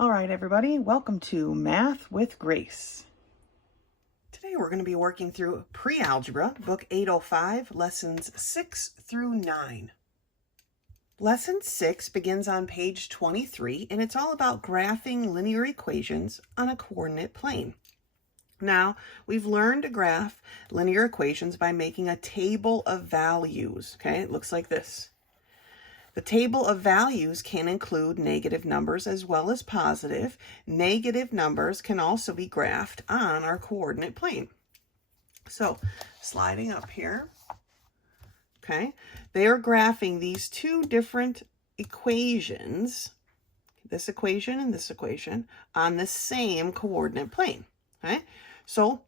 All right, everybody, welcome to Math with Grace. Today we're going to be working through Pre-Algebra, Book 805, Lessons 6 through 9. Lesson 6 begins on page 23, and it's all about graphing linear equations on a coordinate plane. Now, we've learned to graph linear equations by making a table of values, okay? It looks like this. The table of values can include negative numbers as well as positive. Negative numbers can also be graphed on our coordinate plane. So, sliding up here, okay, they are graphing these two different equations, this equation and this equation, on the same coordinate plane, okay? So,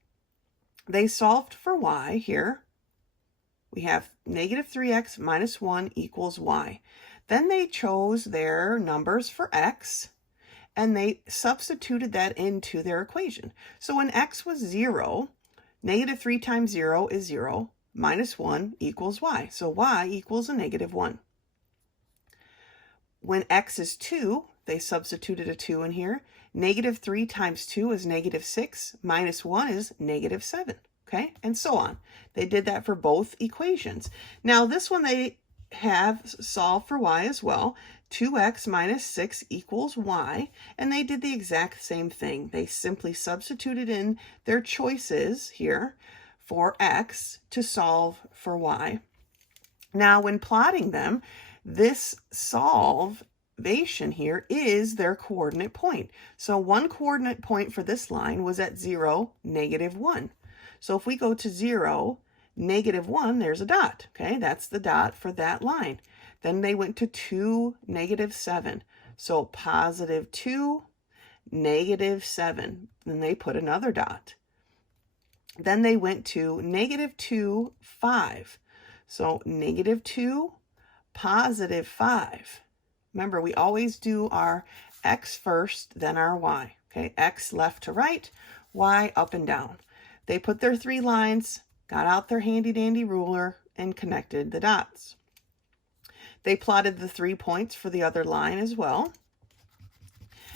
they solved for y here. We have negative 3x minus 1 equals y. Then they chose their numbers for x, and they substituted that into their equation. So when x was 0, negative 3 times 0 is 0, minus 1 equals y. So y equals a negative 1. When x is 2, they substituted a 2 in here. Negative 3 times 2 is negative 6, minus 1 is negative 7. Okay, and so on. They did that for both equations. Now, this one they have solved for y as well. 2x minus 6 equals y, and they did the exact same thing. They simply substituted in their choices here for x to solve for y. Now, when plotting them, this solvation here is their coordinate point. So one coordinate point for this line was at 0, negative 1. So if we go to 0, negative 1, there's a dot, okay? That's the dot for that line. Then they went to 2, negative 7. So positive 2, negative 7. Then they put another dot. Then they went to negative 2, 5. So negative 2, positive 5. Remember, we always do our x first, then our y, okay? X left to right, y up and down. They put their 3 lines, got out their handy-dandy ruler, and connected the dots. They plotted the 3 points for the other line as well.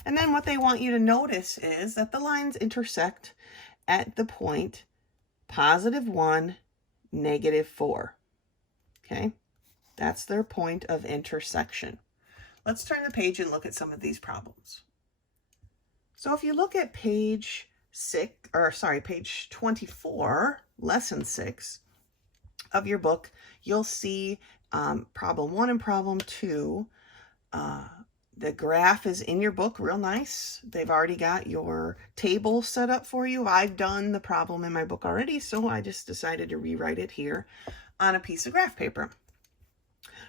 And then what they want you to notice is that the lines intersect at the point positive 1, negative 4. Okay, that's their point of intersection. Let's turn the page and look at some of these problems. So if you look at page 24, lesson 6 of your book, you'll see problem 1 and problem 2. The graph is in your book, real nice. They've already got your table set up for you. I've done the problem in my book already, so I just decided to rewrite it here on a piece of graph paper.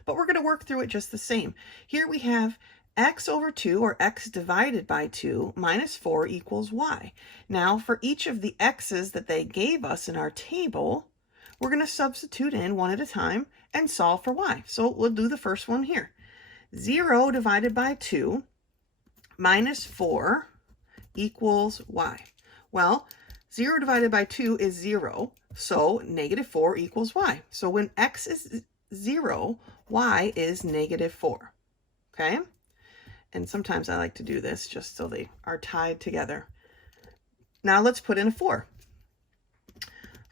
But we're going to work through it just the same. Here we have x over 2, or x divided by 2, minus 4 equals y. Now, for each of the x's that they gave us in our table, we're going to substitute in one at a time and solve for y. So we'll do the first one here. 0 divided by 2 minus 4 equals y. Well, 0 divided by 2 is 0, so negative 4 equals y. So when x is 0, y is negative 4. Okay? And sometimes I like to do this just so they are tied together. Now let's put in a 4.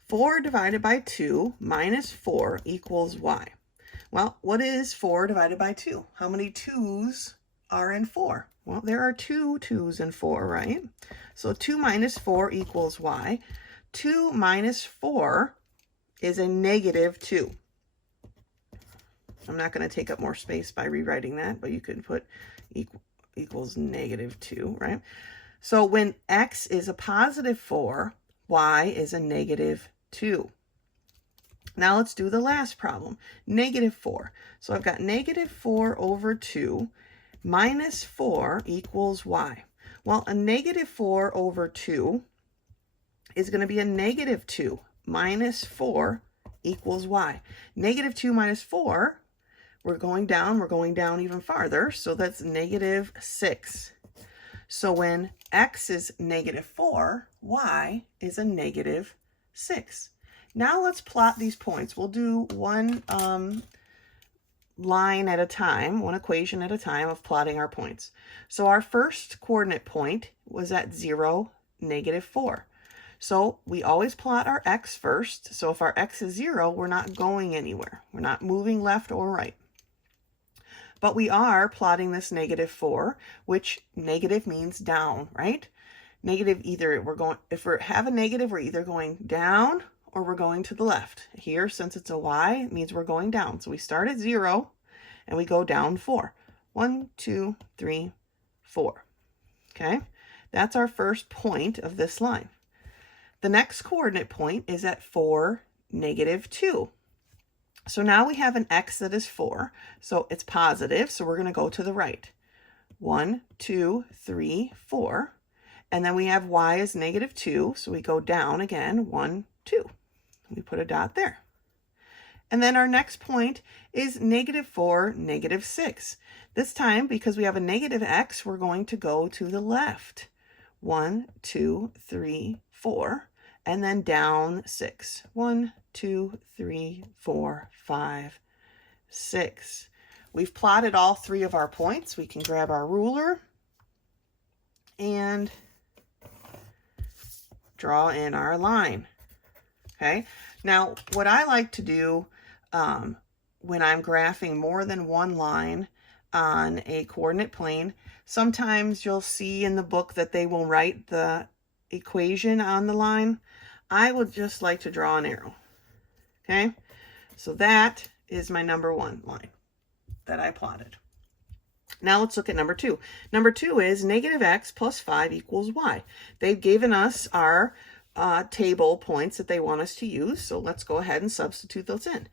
4 divided by 2 minus 4 equals y. Well, what is 4 divided by 2? How many 2's are in 4? Well, there are 2 2's in 4, right? So 2 minus 4 equals y. 2 minus 4 is a negative 2. I'm not going to take up more space by rewriting that, but you could put equals negative 2, right? So when x is a positive 4, y is a negative 2. Now let's do the last problem, negative 4. So I've got negative 4 over 2 minus 4 equals y. Well, a negative 4 over 2 is going to be a negative 2 minus 4 equals y. Negative 2 minus 4, we're going down even farther, so that's negative 6. So when x is negative 4, y is a negative 6. Now let's plot these points. We'll do one line at a time, one equation at a time of plotting our points. So our first coordinate point was at 0, -4. So we always plot our x first. So if our x is 0, we're not going anywhere. We're not moving left or right. But we are plotting this -4, which negative means down, right? Negative, either if we have a negative, we're either going down or we're going to the left. Here, since it's a y, it means we're going down. So we start at 0 and we go down 4. 1, 2, 3, 4. Okay, that's our first point of this line. The next coordinate point is at 4, -2. So now we have an x that is 4, so it's positive, so we're going to go to the right. 1, 2, 3, 4. And then we have y is -2, so we go down again, 1, 2. We put a dot there. And then our next point is -4, -6. This time, because we have a negative x, we're going to go to the left. 1, 2, 3, 4. And then down 6. 1, 2, 3, 4, 5, 6. We've plotted all 3 of our points. We can grab our ruler and draw in our line. Okay, now what I like to do when I'm graphing more than one line on a coordinate plane, sometimes you'll see in the book that they will write the equation on the line. I would just like to draw an arrow. Okay, so that is my number 1 line that I plotted. Now let's look at number 2. Number 2 is -x plus 5 equals y. They've given us our table points that they want us to use, so let's go ahead and substitute those in.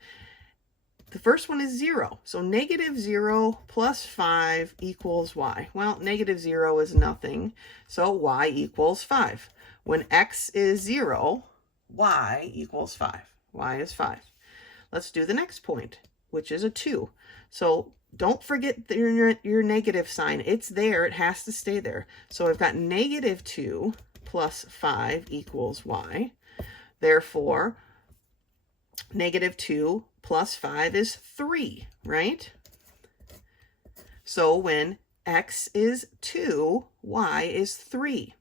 The first one is 0, so -0 plus 5 equals y. Well, -0 is nothing, so y equals 5. When x is 0, y equals 5. Y is 5. Let's do the next point, which is a 2. So don't forget your negative sign. It's there. It has to stay there. So I've got -2 plus 5 equals y. Therefore, -2 plus 5 is 3, right? So when x is 2, y is 3.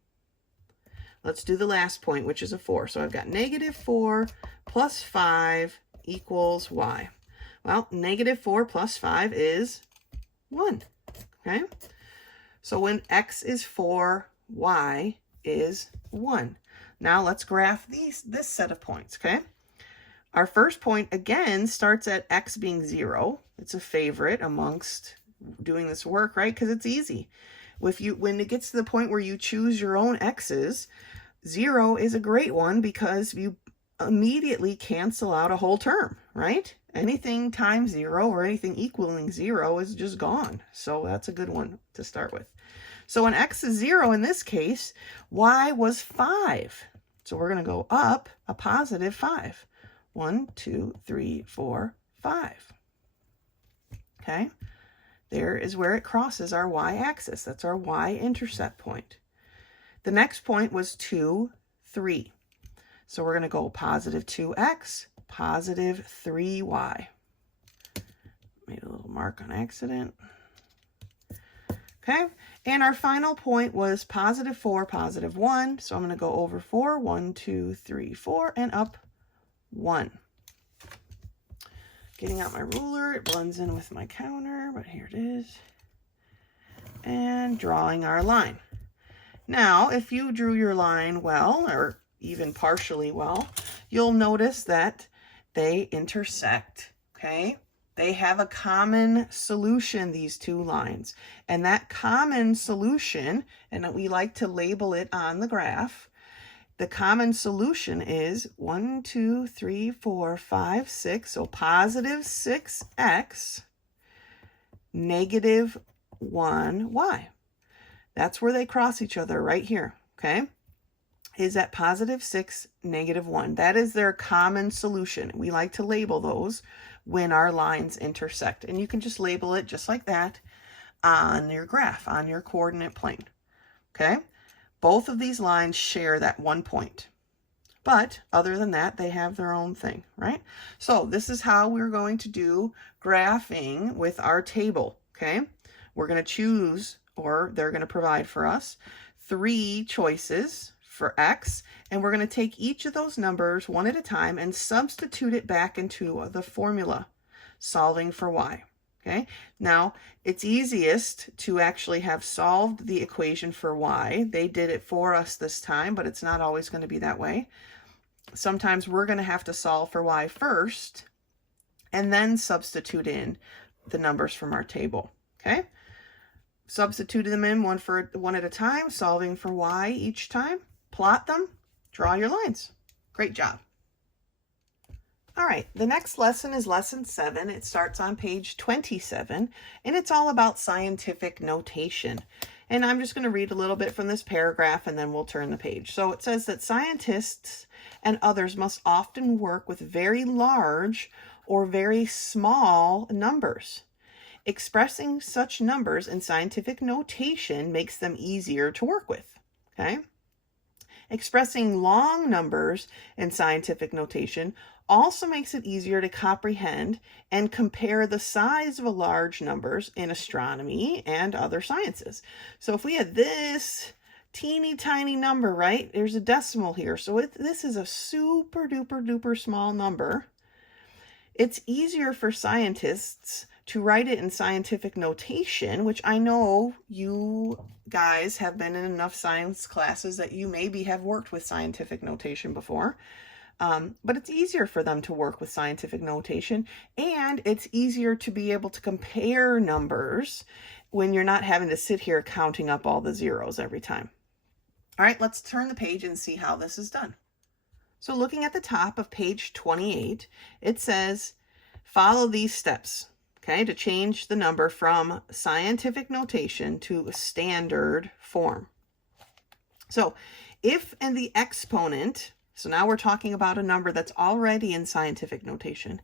Let's do the last point, which is a 4. So I've got -4 plus 5 equals y. Well, -4 plus 5 is 1, okay? So when x is 4, y is 1. Now let's graph this set of points, okay? Our first point, again, starts at x being 0. It's a favorite amongst doing this work, right? Because it's easy. When it gets to the point where you choose your own x's, 0 is a great one because you immediately cancel out a whole term, right? Anything times 0 or anything equaling 0 is just gone. So that's a good one to start with. So when x is 0 in this case, y was 5. So we're going to go up a positive 5. 1, 2, 3, 4, 5. Okay, there is where it crosses our y-axis. That's our y-intercept point. The next point was 2, 3. So we're going to go positive 2x, positive 3y. Made a little mark on accident. Okay, and our final point was positive 4, positive 1. So I'm going to go over 4, 1, 2, 3, 4, and up 1. Getting out my ruler, it blends in with my counter, but here it is. And drawing our line. Now, if you drew your line well, or even partially well, you'll notice that they intersect, okay? They have a common solution, these two lines. And that common solution, and we like to label it on the graph, the common solution is 1, 2, 3, 4, 5, 6. So positive 6x, negative 1y. That's where they cross each other right here, okay? Is at positive 6, negative 1. That is their common solution. We like to label those when our lines intersect. And you can just label it just like that on your graph, on your coordinate plane, okay? Both of these lines share that one point. But other than that, they have their own thing, right? So this is how we're going to do graphing with our table, okay? We're going to choose, or they're going to provide for us, 3 choices for x, and we're going to take each of those numbers one at a time and substitute it back into the formula, solving for y. Okay, now it's easiest to actually have solved the equation for y. They did it for us this time, but it's not always going to be that way. Sometimes we're going to have to solve for y first and then substitute in the numbers from our table. Okay, substitute them in one at a time, solving for y each time, plot them, draw your lines. Great job. All right, the next lesson is lesson 7. It starts on page 27, and it's all about scientific notation. And I'm just going to read a little bit from this paragraph, and then we'll turn the page. So it says that scientists and others must often work with very large or very small numbers. Expressing such numbers in scientific notation makes them easier to work with, okay? Expressing long numbers in scientific notation also makes it easier to comprehend and compare the size of large numbers in astronomy and other sciences. So if we had this teeny tiny number, right, there's a decimal here. So this is a super duper duper small number. It's easier for scientists to write it in scientific notation, which I know you guys have been in enough science classes that you maybe have worked with scientific notation before. But it's easier for them to work with scientific notation, and it's easier to be able to compare numbers when you're not having to sit here counting up all the zeros every time. All right, let's turn the page and see how this is done. So looking at the top of page 28, it says, follow these steps, okay, to change the number from scientific notation to a standard form. So if in the exponent, so now we're talking about a number that's already in scientific notation.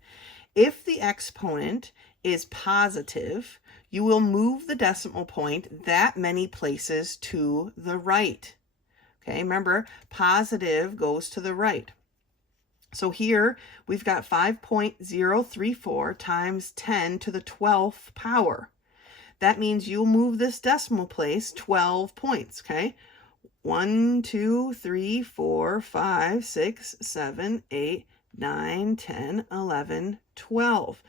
If the exponent is positive, you will move the decimal point that many places to the right. Okay, remember, positive goes to the right. So here we've got 5.034 times 10 to the 12th power. That means you'll move this decimal place 12 points, okay? 1, 2, 3, 4, 5, 6, 7, 8, 9, 10, 11, 12.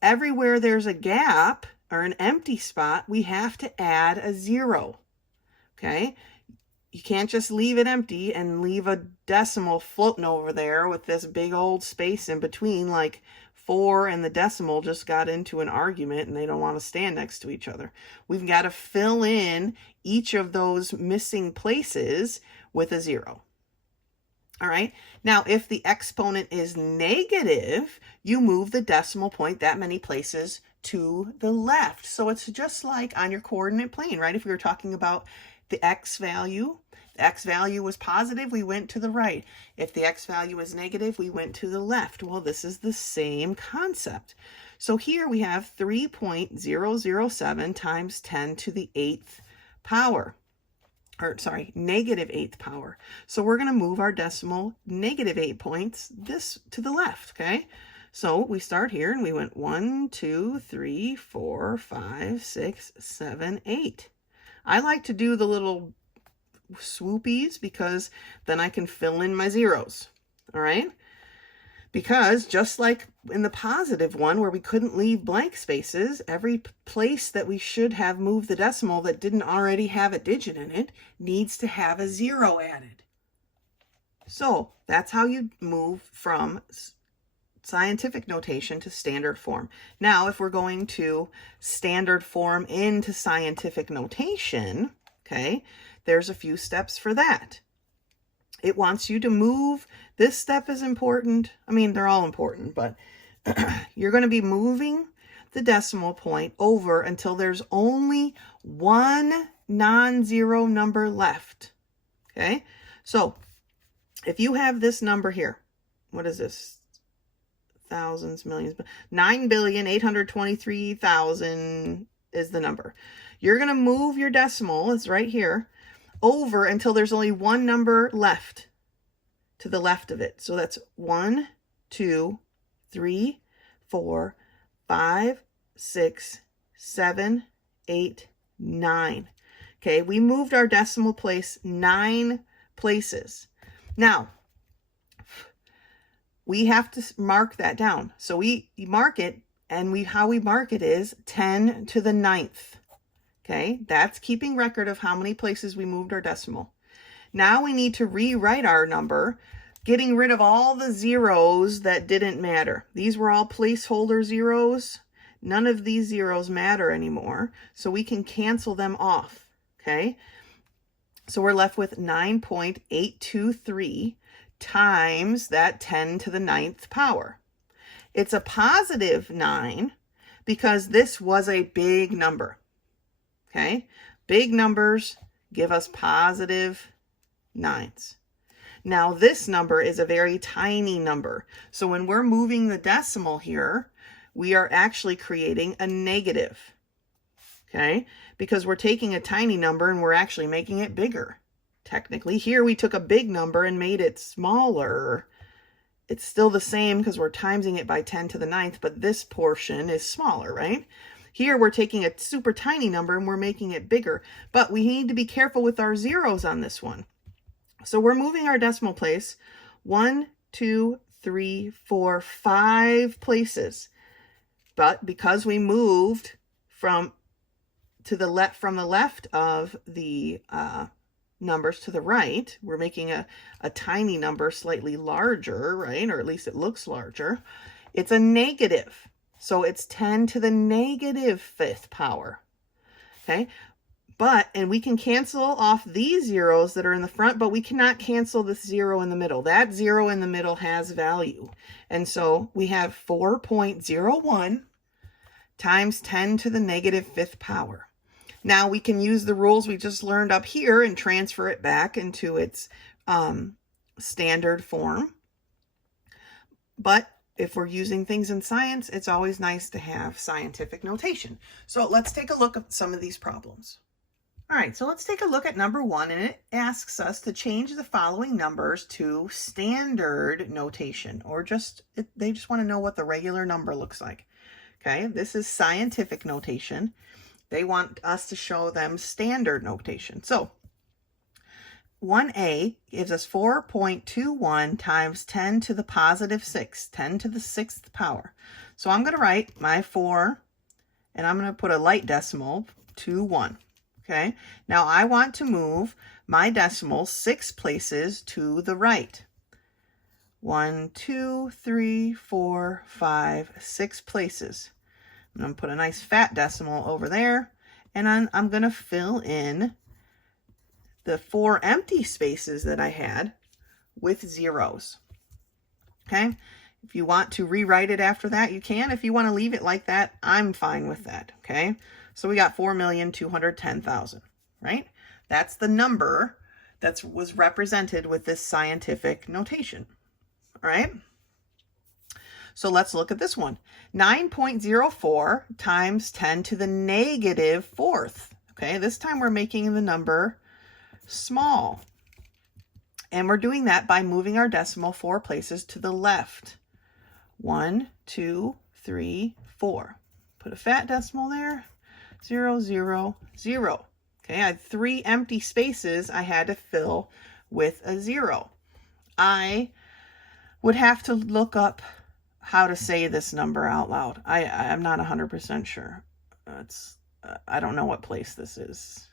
Everywhere there's a gap or an empty spot, we have to add a 0. Okay? You can't just leave it empty and leave a decimal floating over there with this big old space in between, like 4 and the decimal just got into an argument and they don't want to stand next to each other. We've got to fill in each of those missing places with a 0. All right. Now, if the exponent is negative, you move the decimal point that many places to the left. So it's just like on your coordinate plane, right? If we were talking about the x value was positive, we went to the right. If the x value is negative, we went to the left. Well, this is the same concept. So here we have 3.007 times 10 to the 8th power. Or sorry, negative 8th power. So we're going to move our decimal negative 8 points this to the left, okay? So we start here and we went 1, 2, 3, 4, 5, 6, 7, 8. I like to do the little swoopies because then I can fill in my zeros, all right? Because just like in the positive one where we couldn't leave blank spaces, every place that we should have moved the decimal that didn't already have a digit in it needs to have a 0 added. So that's how you move from scientific notation to standard form. Now, if we're going to standard form into scientific notation, okay, there's a few steps for that. It wants you to move. This step is important. I mean, they're all important, but you're going to be moving the decimal point over until there's only one non-zero number left. Okay, so if you have this number here, what is this? Thousands, millions, 9,823,000 is the number. You're going to move your decimal, it's right here, over until there's only one number left to the left of it. So that's 1, 2, 3, 4, 5, 6, 7, 8, 9. Okay, we moved our decimal place 9 places. Now, we have to mark that down. So we mark it, and how we mark it is 10 to the 9th. Okay, that's keeping record of how many places we moved our decimal. Now we need to rewrite our number, getting rid of all the zeros that didn't matter. These were all placeholder zeros. None of these zeros matter anymore, so we can cancel them off, okay? So we're left with 9.823 times that 10 to the 9th power. It's a positive 9 because this was a big number, okay? Big numbers give us positive 9s. Now this number is a very tiny number. So when we're moving the decimal here, we are actually creating a negative, okay? Because we're taking a tiny number and we're actually making it bigger. Technically, here we took a big number and made it smaller. It's still the same because we're timesing it by 10 to the 9th, but this portion is smaller, right? Here we're taking a super tiny number and we're making it bigger, but we need to be careful with our zeros on this one. So we're moving our decimal place 1, 2, 3, 4, 5 places. But because we moved from the left of the numbers to the right, we're making a tiny number slightly larger, right? Or at least it looks larger. It's a negative. So it's 10 to the -5th power. Okay. And we can cancel off these zeros that are in the front, but we cannot cancel this 0 in the middle. That 0 in the middle has value. And so we have 4.01 times 10 to the -5th power. Now we can use the rules we just learned up here and transfer it back into its standard form. But if we're using things in science, it's always nice to have scientific notation. So let's take a look at some of these problems. All right, so let's take a look at number 1, and it asks us to change the following numbers to standard notation, or they just want to know what the regular number looks like. Okay, this is scientific notation. They want us to show them standard notation. So 1a gives us 4.21 times 10 to the +6, 10 to the 6th power. So I'm going to write my 4, and I'm going to put a light decimal, 21. Okay, now I want to move my decimal 6 places to the right. 1, 2, 3, 4, 5, 6 places. I'm going to put a nice fat decimal over there, and I'm going to fill in the 4 empty spaces that I had with zeros. Okay, if you want to rewrite it after that, you can. If you want to leave it like that, I'm fine with that. Okay. So we got 4,210,000, right? That's the number that was represented with this scientific notation, all right? So let's look at this one. 9.04 times 10 to the -4th. Okay, this time we're making the number small. And we're doing that by moving our decimal 4 places to the left. 1, 2, 3, 4. Put a fat decimal there. 0, 0, 0. Okay, I had 3 empty spaces I had to fill with a 0. I would have to look up how to say this number out loud. I'm not 100% sure. I don't know what place this is.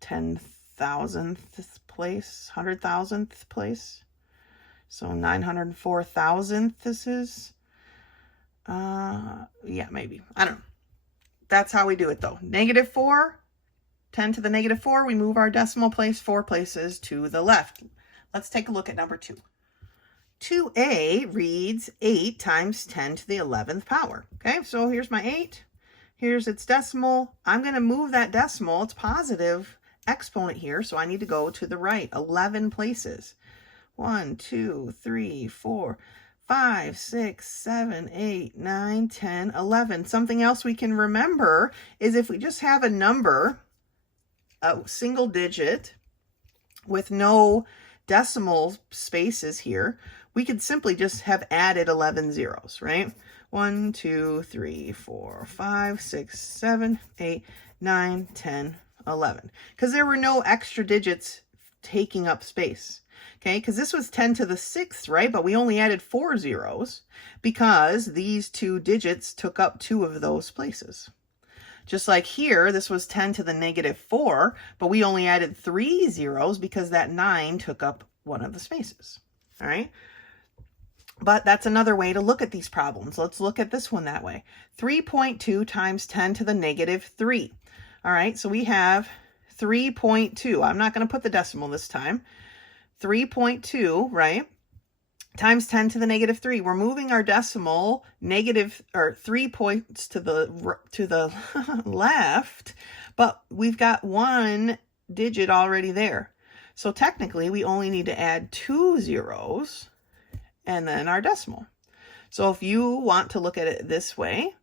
10,000th place, 100,000th place. So 904,000th this is. Yeah, maybe. I don't know. That's how we do it though. -4, 10 to the -4, we move our decimal place 4 places to the left. Let's take a look at number 2. 2a reads 8 times 10 to the 11th power. Okay, so here's my 8. Here's its decimal. I'm going to move that decimal. It's positive exponent here, so I need to go to the right 11 places. 1, 2, 3, 4, 5, 6, 7, 8, 9, 10, 11. Something else we can remember is if we just have a number, a single digit with no decimal spaces here, we could simply just have added 11 zeros, right? 1, 2, 3, 4, 5, 6, 7, 8, 9, 10, 11. Because there were no extra digits taking up space. Okay, because this was 10 to the 6th, right? But we only added 4 zeros because these two digits took up 2 of those places. Just like here, this was 10 to the negative 4, but we only added 3 zeros because that 9 took up one of the spaces. All right. But that's another way to look at these problems. Let's look at this one that way. 3.2 times 10 to the negative 3. All right, so we have 3.2. I'm not going to put the decimal this time. 3.2, right, times 10 to the negative 3. We're moving our decimal negative, or 3 points to the left, but we've got one digit already there. So technically, we only need to add 2 zeros and then our decimal. So if you want to look at it this way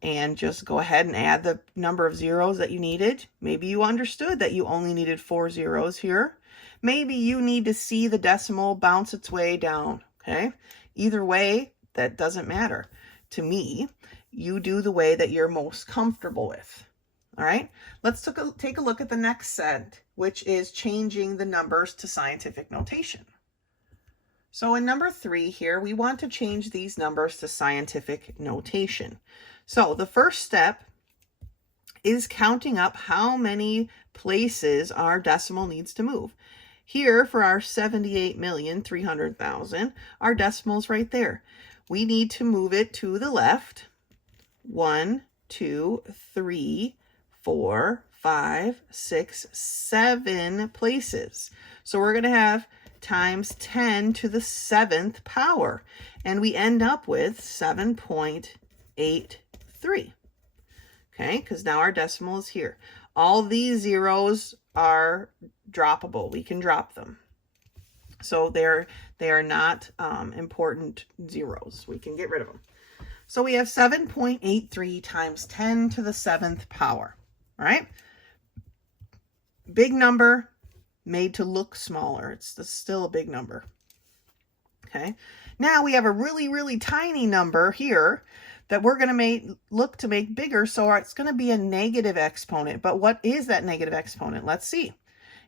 and just go ahead and add the number of zeros that you needed, maybe you understood that you only needed 4 zeros here. Maybe you need to see the decimal bounce its way down, okay? Either way, that doesn't matter. To me, you do the way that you're most comfortable with, all right? Let's take a look at the next set, which is changing the numbers to scientific notation. So in number 3 here, we want to change these numbers to scientific notation. So the first step is counting up how many places our decimal needs to move. Here for our 78,300,000, our decimal's right there. We need to move it to the left. 1, 2, 3, 4, 5, 6, 7 places. So we're going to have times 10 to the 7th power. And we end up with 7.83. Okay, because now our decimal is here. All these zeros are droppable. We can drop them. So they are not important zeros. We can get rid of them. So we have 7.83 times 10 to the 7th power. All right? Big number made to look smaller. It's still a big number. Okay? Now we have a really, really tiny number here that we're going to look to make bigger, so it's going to be a negative exponent. But what is that negative exponent? Let's see.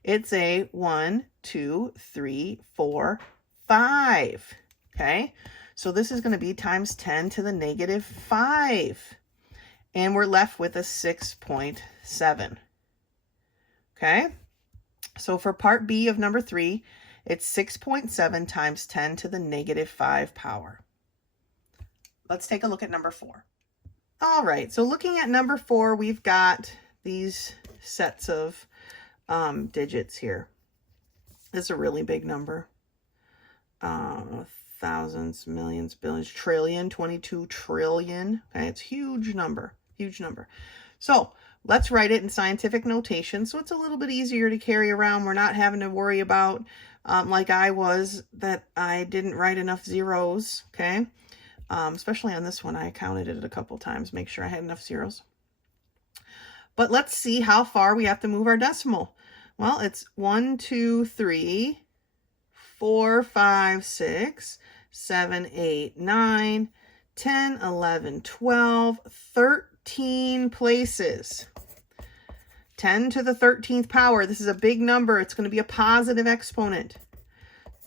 It's a 1, 2, 3, 4, 5. Okay, so this is going to be times 10 to the negative 5. And we're left with a 6.7. Okay, so for part B of number 3, it's 6.7 times 10 to the negative 5 power. Let's take a look at number 4. All right, so looking at number 4, we've got these sets of digits here. This is a really big number. Thousands, millions, billions, trillion, 22 trillion. Okay, it's a huge number, huge number. So let's write it in scientific notation so it's a little bit easier to carry around. We're not having to worry about, like I was, that I didn't write enough zeros, okay? Especially on this one, I counted it a couple times, make sure I had enough zeros. But let's see how far we have to move our decimal. Well, it's 1, 2, 3, 4, 5, 6, 7, 8, 9, 10, 11, 12, 13 places. 10 to the 13th power. This is a big number. It's going to be a positive exponent.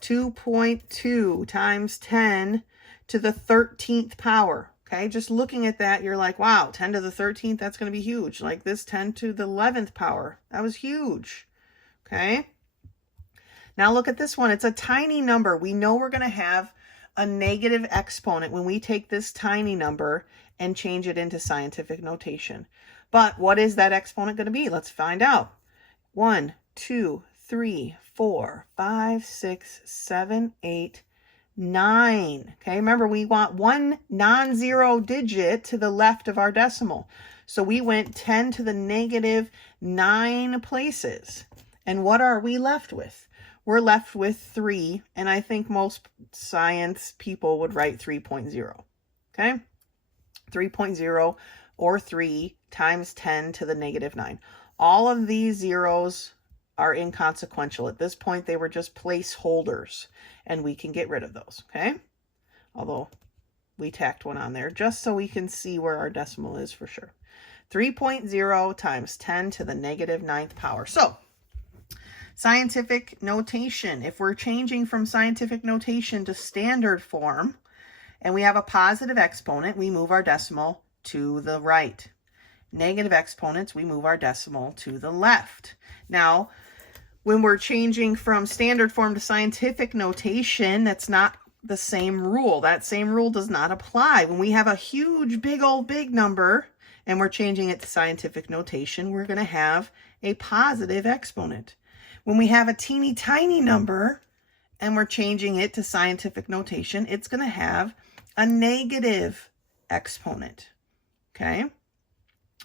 2.2 times 10 to the 13th power. Okay, just looking at that, you're like, wow, 10 to the 13th, that's going to be huge. Like this 10 to the 11th power, that was huge. Okay, now look at this one. It's a tiny number. We know we're going to have a negative exponent when we take this tiny number and change it into scientific notation. But what is that exponent going to be? Let's find out. 1, 2, 3, 4, 5, 6, 7, 8, 9. Okay, remember we want one non-zero digit to the left of our decimal. So we went 10 to the negative 9 places. And what are we left with? We're left with 3, and I think most science people would write 3.0. Okay, 3.0 or 3 times 10 to the negative 9. All of these zeros are inconsequential. At this point, they were just placeholders, and we can get rid of those, okay? Although we tacked one on there just so we can see where our decimal is for sure. 3.0 times 10 to the negative 9th power. So, scientific notation. If we're changing from scientific notation to standard form, and we have a positive exponent, we move our decimal to the right. Negative exponents, we move our decimal to the left. Now, when we're changing from standard form to scientific notation, that's not the same rule. That same rule does not apply. When we have a huge, big number, and we're changing it to scientific notation, we're going to have a positive exponent. When we have a teeny tiny number, and we're changing it to scientific notation, it's going to have a negative exponent, okay?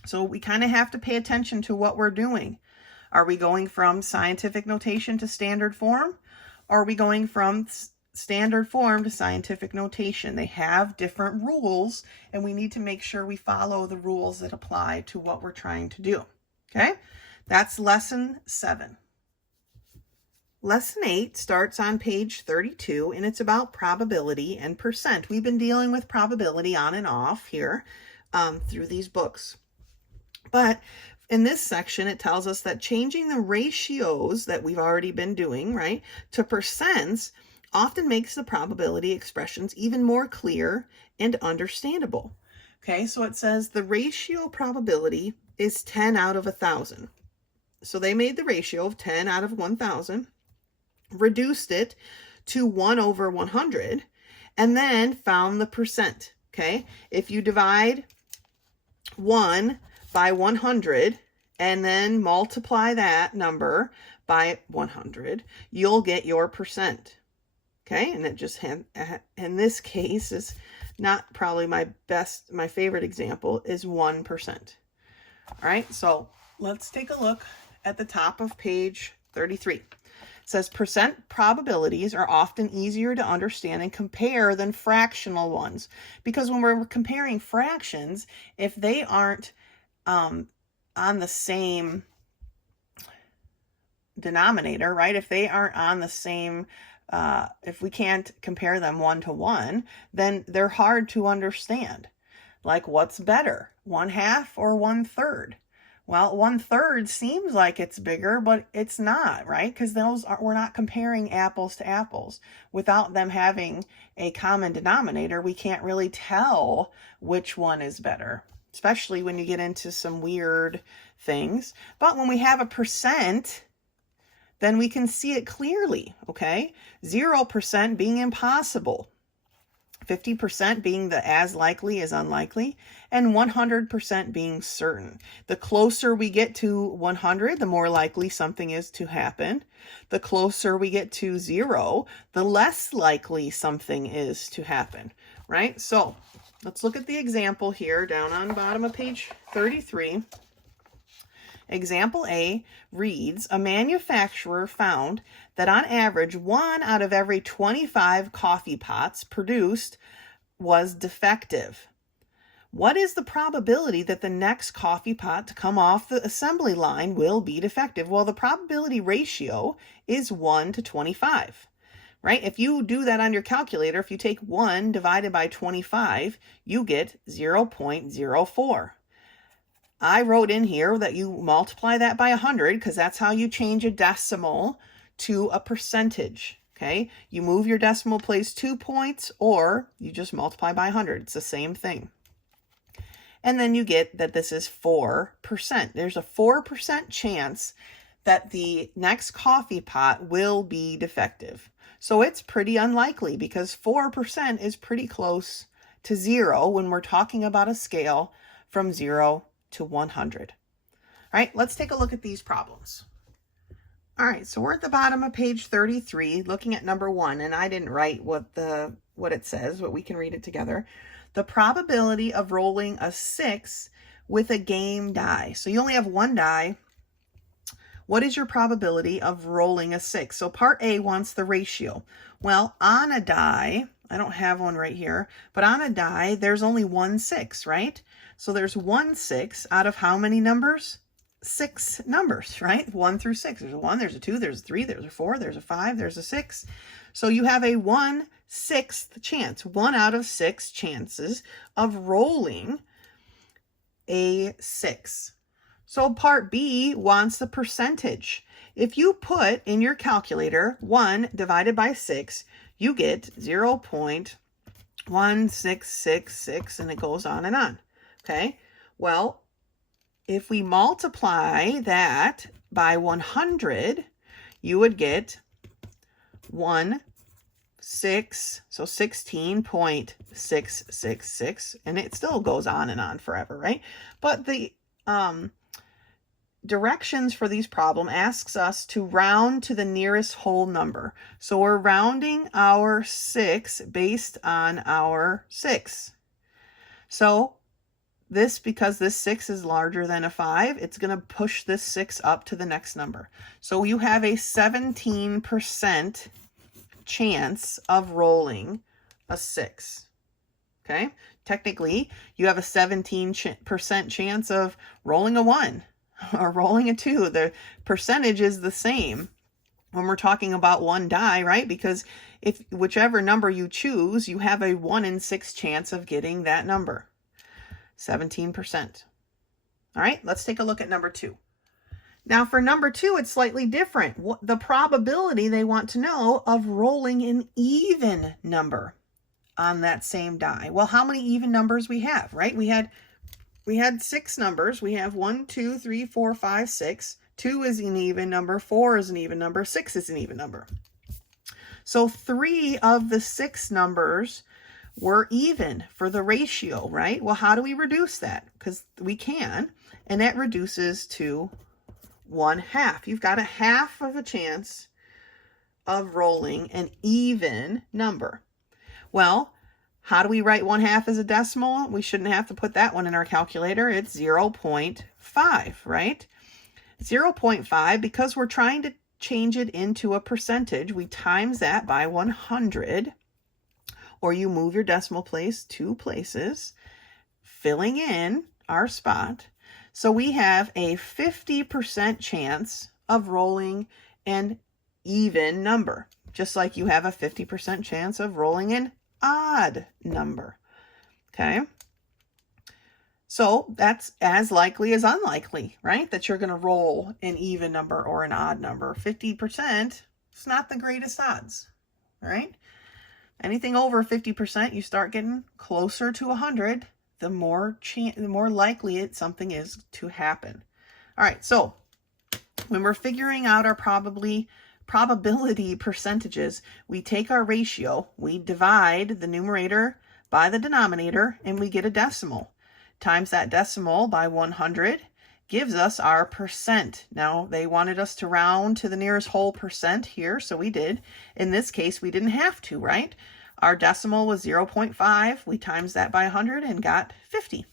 So we kind of have to pay attention to what we're doing. Are we going from scientific notation to standard form? Or are we going from standard form to scientific notation? They have different rules, and we need to make sure we follow the rules that apply to what we're trying to do, okay? That's lesson 7. Lesson 8 starts on page 32, and it's about probability and percent. We've been dealing with probability on and off here through these books. But in this section, it tells us that changing the ratios that we've already been doing, right, to percents often makes the probability expressions even more clear and understandable. Okay, so it says the ratio probability is 10 out of 1,000. So they made the ratio of 10 out of 1,000, reduced it to 1 over 100, and then found the percent. Okay, if you divide 1 by 100 and then multiply that number by 100, you'll get your percent. Okay, and it just in this case is not probably my favorite example is 1%. All right, so let's take a look at the top of page 33. It says percent probabilities are often easier to understand and compare than fractional ones, because when we're comparing fractions, if they aren't on the same denominator, right? If they aren't on the same, if we can't compare them 1 to 1, then they're hard to understand. Like, what's better, 1/2 or 1/3? Well, 1/3 seems like it's bigger, but it's not, right? Because we're not comparing apples to apples. Without them having a common denominator, we can't really tell which one is better, especially when you get into some weird things. But when we have a percent, then we can see it clearly, okay? 0% being impossible, 50% being the as likely as unlikely, and 100% being certain. The closer we get to 100, the more likely something is to happen. The closer we get to 0, the less likely something is to happen, right? So let's look at the example here down on the bottom of page 33. Example A reads, a manufacturer found that on average, 1 out of every 25 coffee pots produced was defective. What is the probability that the next coffee pot to come off the assembly line will be defective? Well, the probability ratio is 1 to 25. Right? If you do that on your calculator, if you take 1 divided by 25, you get 0.04. I wrote in here that you multiply that by 100 because that's how you change a decimal to a percentage. Okay? You move your decimal place 2 points, or you just multiply by 100. It's the same thing. And then you get that this is 4%. There's a 4% chance that the next coffee pot will be defective. So it's pretty unlikely because 4% is pretty close to 0 when we're talking about a scale from 0 to 100. All right, let's take a look at these problems. All right, so we're at the bottom of page 33 looking at number 1, and I didn't write what it says, but we can read it together. The probability of rolling a 6 with a game die. So you only have 1 die. What is your probability of rolling a 6? So part A wants the ratio. Well, on a die, I don't have one right here, but on a die, there's only 1 6, right? So there's 1 6 out of how many numbers? 6 numbers, right? 1 through 6. There's a 1, there's a 2, there's a 3, there's a 4, there's a 5, there's a 6. So you have a 1/6 chance, 1 out of 6 chances of rolling a 6. So part B wants the percentage. If you put in your calculator 1 divided by 6, you get 0.1666, and it goes on and on. Okay, well, if we multiply that by 100, you would get 16.666, and it still goes on and on forever, right? But the directions for these problem asks us to round to the nearest whole number. So we're rounding our 6 based on our 6. So this, because this 6 is larger than a 5, it's going to push this 6 up to the next number. So you have a 17% chance of rolling a 6. Okay? Technically, you have a 17% chance of rolling a 1 or rolling a 2. The percentage is the same when we're talking about one die, right? Because if whichever number you choose, you have a 1 in 6 chance of getting that number. 17%. All right, let's take a look at number 2. Now for number 2, it's slightly different. The probability they want to know of rolling an even number on that same die. Well, how many even numbers we have, right? We had 6 numbers. We have 1, 2, 3, 4, 5, 6. 2 is an even number. 4 is an even number. 6 is an even number. So 3 of the 6 numbers were even for the ratio, right? Well, how do we reduce that? Because we can, and that reduces to 1/2. You've got a half of a chance of rolling an even number. Well, how do we write 1/2 as a decimal? We shouldn't have to put that one in our calculator. It's 0.5, right? 0.5, because we're trying to change it into a percentage, we times that by 100, or you move your decimal place 2 places, filling in our spot. So we have a 50% chance of rolling an even number, just like you have a 50% chance of rolling an odd number. Okay? So that's as likely as unlikely, right? That you're going to roll an even number or an odd number. 50%, it's not the greatest odds, right? Anything over 50%, you start getting closer to 100, the more likely something is to happen. All right, so when we're figuring out our probability percentages, we take our ratio, we divide the numerator by the denominator, and we get a decimal. Times that decimal by 100 gives us our percent. Now, they wanted us to round to the nearest whole percent here, so we did. In this case, we didn't have to, right? Our decimal was 0.5. We times that by 100 and got 50.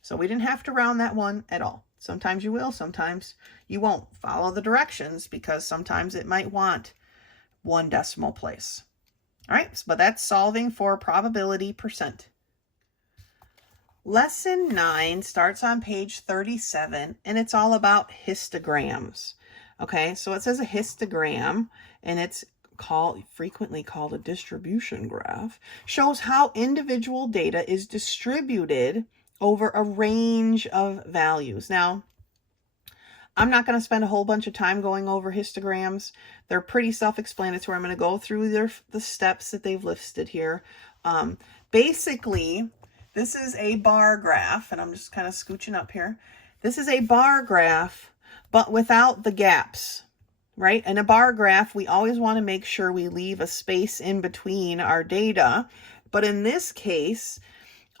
So we didn't have to round that one at all. Sometimes you will, sometimes you won't. Follow the directions, because sometimes it might want 1 decimal place. All right, but that's solving for probability percent. Lesson 9 starts on page 37, and it's all about histograms. Okay, so it says a histogram, and it's frequently called a distribution graph, shows how individual data is distributed over a range of values. Now, I'm not going to spend a whole bunch of time going over histograms. They're pretty self-explanatory. I'm going to go through the steps that they've listed here. Basically, this is a bar graph, and I'm just kind of scooching up here. This is a bar graph, but without the gaps, right? In a bar graph, we always want to make sure we leave a space in between our data. But in this case,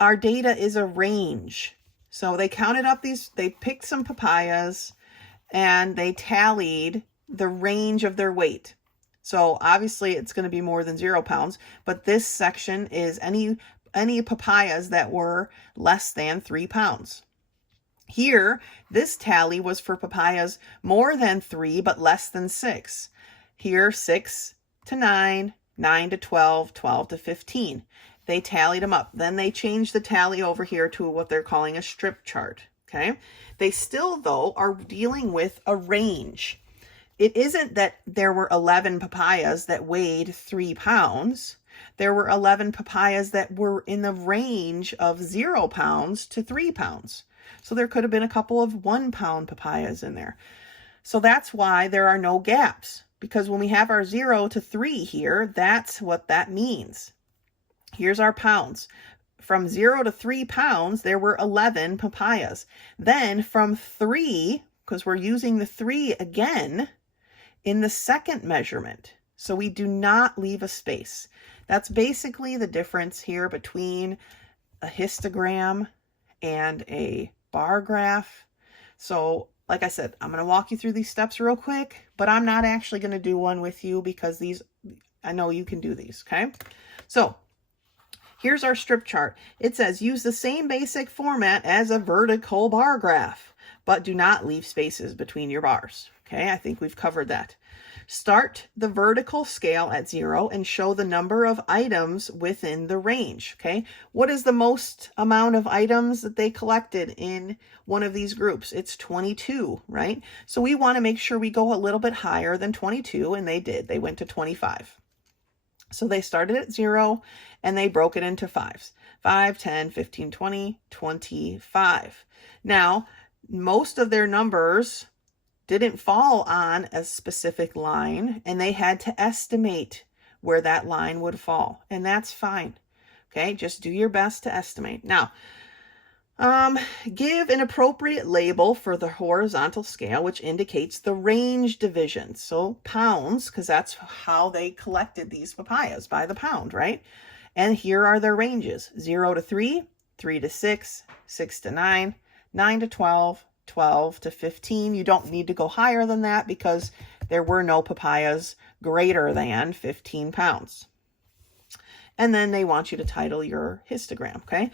our data is a range. So they counted up they picked some papayas, and they tallied the range of their weight. So obviously it's going to be more than 0 pounds, but this section is any papayas that were less than 3 pounds. Here, this tally was for papayas more than 3 but less than 6. Here, 6 to 9, 9 to 12, 12 to 15. They tallied them up. Then they changed the tally over here to what they're calling a strip chart. Okay. They still, though, are dealing with a range. It isn't that there were 11 papayas that weighed 3 pounds. There were 11 papayas that were in the range of 0 pounds to 3 pounds. So there could have been a couple of 1 pound papayas in there. So that's why there are no gaps, because when we have our 0 to 3 here, that's what that means. Here's our pounds. From 0 to 3 pounds, there were 11 papayas. Then from 3, because we're using the 3 again in the second measurement, so we do not leave a space. That's basically the difference here between a histogram and a bar graph. So like I said, I'm going to walk you through these steps real quick, but I'm not actually going to do one with you because these, I know you can do these, okay? So here's our strip chart. It says use the same basic format as a vertical bar graph, but do not leave spaces between your bars. Okay, I think we've covered that. Start the vertical scale at 0 and show the number of items within the range. Okay, what is the most amount of items that they collected in one of these groups? It's 22, right? So we want to make sure we go a little bit higher than 22, and they did. They went to 25. So they started at 0 and they broke it into 5s. 5, 10, 15, 20, 25. Now, most of their numbers didn't fall on a specific line, and they had to estimate where that line would fall, and that's fine. Okay, just do your best to estimate. Now, give an appropriate label for the horizontal scale, which indicates the range division. So pounds, because that's how they collected these papayas, by the pound, right? And here are their ranges: 0 to 3, 3 to 6, 6 to 9, 9 to 12, 12 to 15. You don't need to go higher than that because there were no papayas greater than 15 pounds. And then they want you to title your histogram, okay?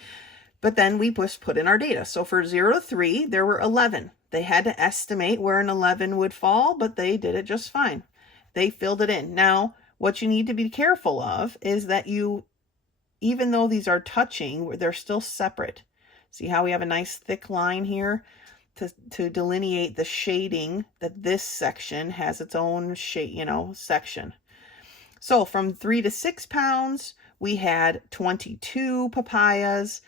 But then we just put in our data. So for 0 to 3, there were 11. They had to estimate where an 11 would fall, but they did it just fine. They filled it in. Now, what you need to be careful of is that you, even though these are touching, they're still separate. See how we have a nice thick line here to delineate the shading, that this section has its own shade, section. So from 3 to 6 pounds, we had 22 papayas.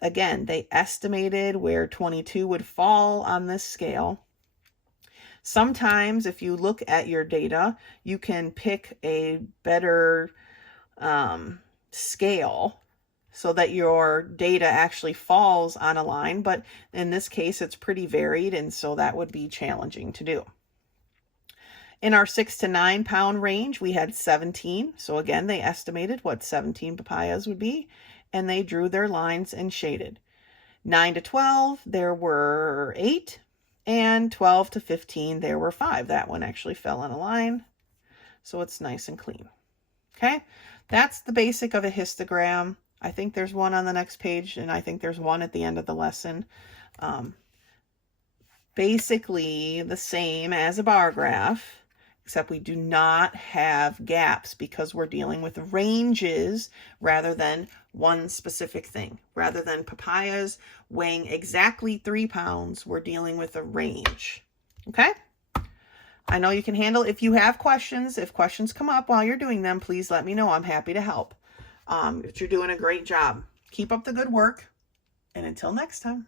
Again, they estimated where 22 would fall on this scale. Sometimes if you look at your data, you can pick a better scale so that your data actually falls on a line, but in this case, it's pretty varied, and so that would be challenging to do. In our 6 to 9 pound range, we had 17. So again, they estimated what 17 papayas would be, and they drew their lines and shaded. 9 to 12, there were 8, and 12 to 15, there were 5. That one actually fell on a line, so it's nice and clean. Okay, that's the basic of a histogram. I think there's one on the next page, and I think there's one at the end of the lesson. Basically the same as a bar graph, except we do not have gaps because we're dealing with ranges rather than one specific thing. Rather than papayas weighing exactly 3 pounds, we're dealing with a range. Okay? I know you can handle it. If you have questions, if questions come up while you're doing them, please let me know. I'm happy to help. But you're doing a great job. Keep up the good work, and until next time.